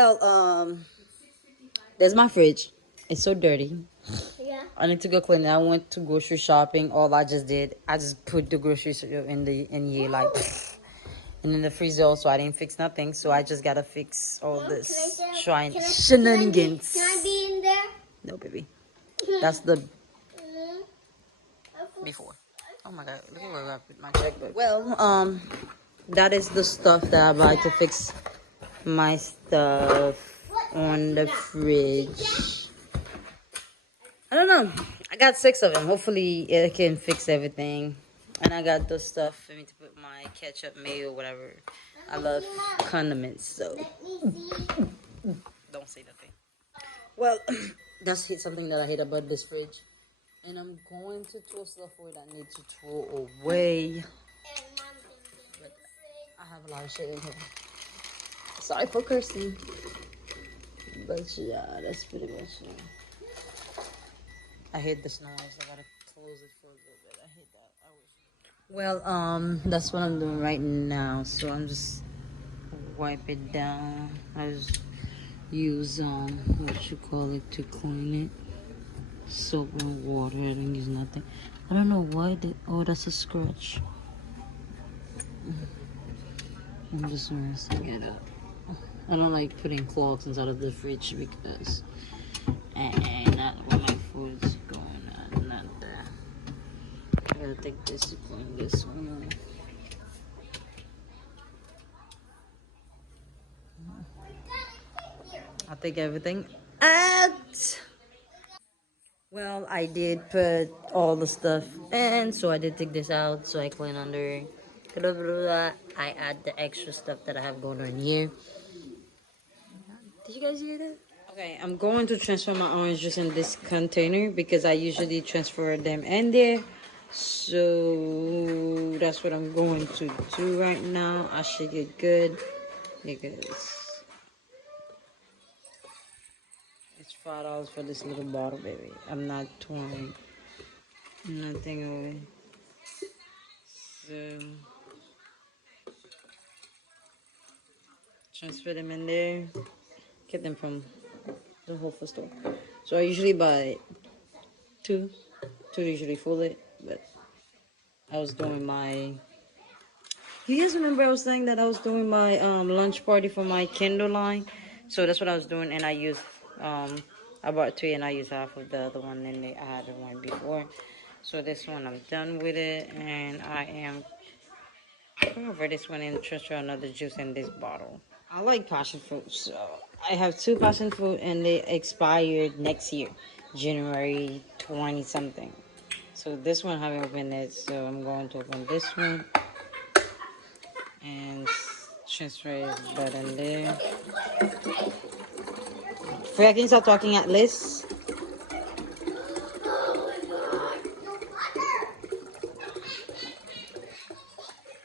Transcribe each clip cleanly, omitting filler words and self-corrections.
Well, there's my fridge. It's so dirty. Yeah. I need to go clean it. I went to grocery shopping. All I just did, I just put the groceries in here like, and in the freezer also. I didn't fix nothing, so I just gotta fix all this trying shenanigans. Can I be in there? No, baby. That's the before. Oh my god, look at where I put my checkbook. Well, that is the stuff that I bought to fix my stuff on the fridge. I don't know. I got 6 of them. Hopefully it can fix everything. And I got the stuff for me to put my ketchup, mayo, whatever. I love condiments, so don't say nothing. Well, that's something that I hate about this fridge. And I'm going to throw stuff away that I need to throw away. But I have a lot of shit in here. Sorry for cursing. But yeah, that's pretty much it. I hate this noise. I gotta close it for a little bit. I hate that. Well, that's what I'm doing right now. So I'm just wipe it down. I just use what you call it to clean it. Soap and water. I don't use nothing. I don't know why. Oh, that's a scratch. I'm just messing it up. I don't like putting clogs inside of the fridge because not when my food's going on, not that. I gotta take this to clean this one off. I'll take everything out. Well, I did put all the stuff in, so I did take this out, so I clean under. I add the extra stuff that I have going on here. Did you guys hear that? Okay, I'm going to transfer my orange juice in this container because I usually transfer them in there. So that's what I'm going to do right now. I should get good because it's $5 for this little bottle, baby. I'm not throwing nothing away. So transfer them in there. Get them from the Whole Foods store. So I usually buy two to usually full it, but I was doing my. You guys remember I was saying that I was doing my lunch party for my Kindle line, so that's what I was doing, and I used I bought 3 and I used half of the other one, and I had one before. So this one I'm done with it, and I am going over this one and transfer another juice in this bottle. I like passion fruit, so I have 2 passion fruit, and they expired next year, January 20 something. So this one I haven't opened it, so I'm going to open this one and transfer that in there. Freya, can you stop talking at least?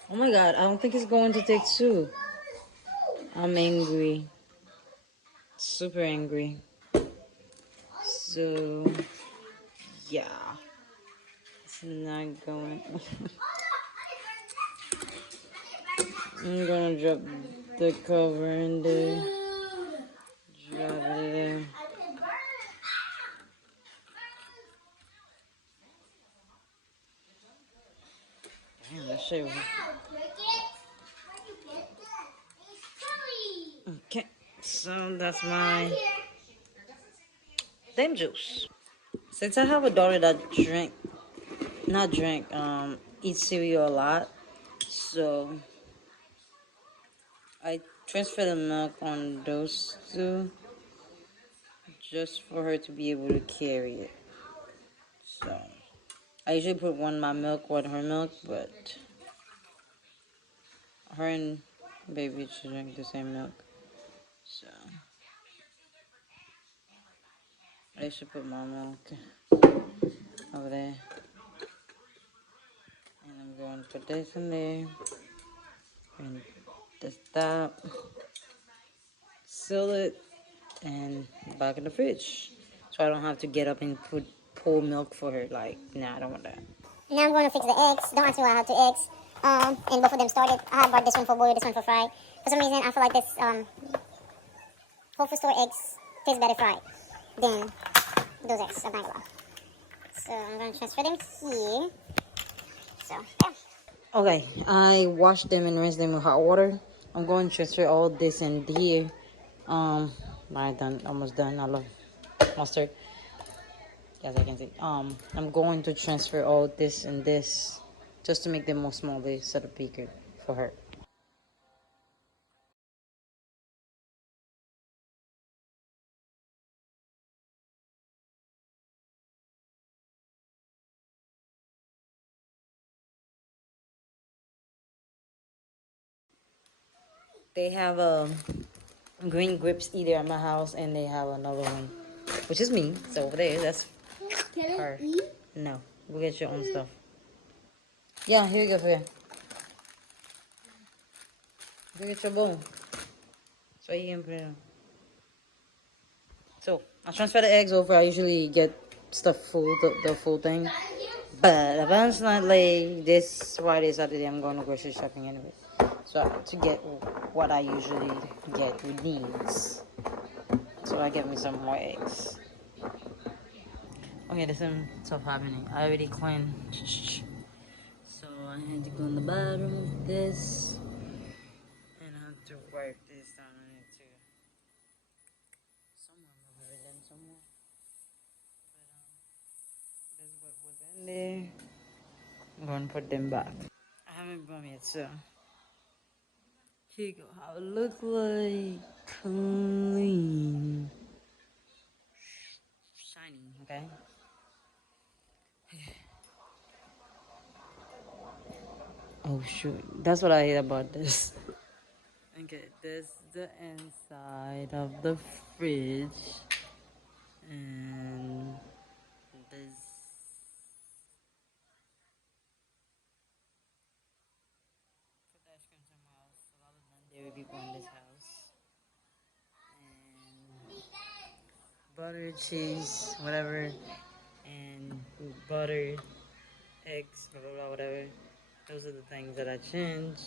Oh my god, I don't think it's going to take 2. I'm angry. Super angry. So, yeah. It's not going. I'm gonna drop the cover in there. Drop it there. Damn, that shit. Okay, so that's my lime juice. Since I have a daughter that eats cereal a lot, so I transfer the milk on those 2 just for her to be able to carry it. So I usually put one my milk, one her milk, but her and baby should drink the same milk. So I should put my milk over there. And I'm going to put this in there. And this top. Seal it. And back in the fridge. So I don't have to get up and pour milk for her. Like, nah, I don't want that. Now I'm going to fix the eggs. Don't ask me why I have 2 eggs. And both of them started. I bought this one for boil, this one for fry. For some reason, I feel like this Whole Food store eggs taste better fried than those eggs of Bangla. So I'm going to transfer them here. So, yeah. Okay, I washed them and rinsed them with hot water. I'm going to transfer all this in here. I'm done, almost done. I love mustard. As I can see. I'm going to transfer all this and this just to make them more smaller so the bigger for her. They have green grips eater at my house, and they have another one, which is me. So over there, that's her. No, go get your own stuff. Yeah, here you go for you. Go get your bowl so you can put it on. So I transfer the eggs over. I usually get stuff full, the full thing. But eventually, this Friday, Saturday, I'm going to grocery shopping anyway. So to get what I usually get with needs. So I get me some more eggs. Okay, there's some stuff happening. I already cleaned. So I had to go in the bathroom with this. And I have to wipe this down on it too. Somewhere over there, somewhere. But that's what was in there. I'm going to put them back. I haven't brought yet, so. Here you go. How it look like. Clean. Shiny, okay? Oh shoot. That's what I hate about this. Okay, this is the inside of the fridge. And this. Put the ice cream somewhere else. A lot of non-dairy people in this house. And butter, cheese, whatever. And butter, eggs, blah blah blah, whatever. Those are the things that I change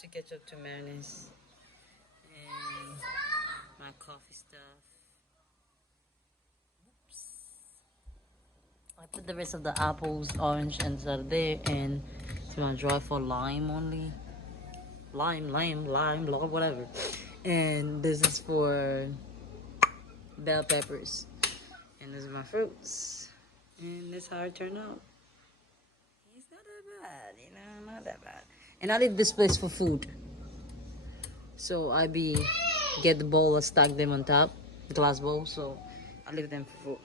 to ketchup to mayonnaise. And my coffee stuff. Oops. I put the rest of the apples, orange, and stuff there, and to my dry for lime only. Lime, blah, whatever. And this is for bell peppers. And this is my fruits. And this is how it turned out. It's not that bad, you know, not that bad. And I leave this place for food. So I get the bowl and stack them on top, glass bowl. So I leave them for food.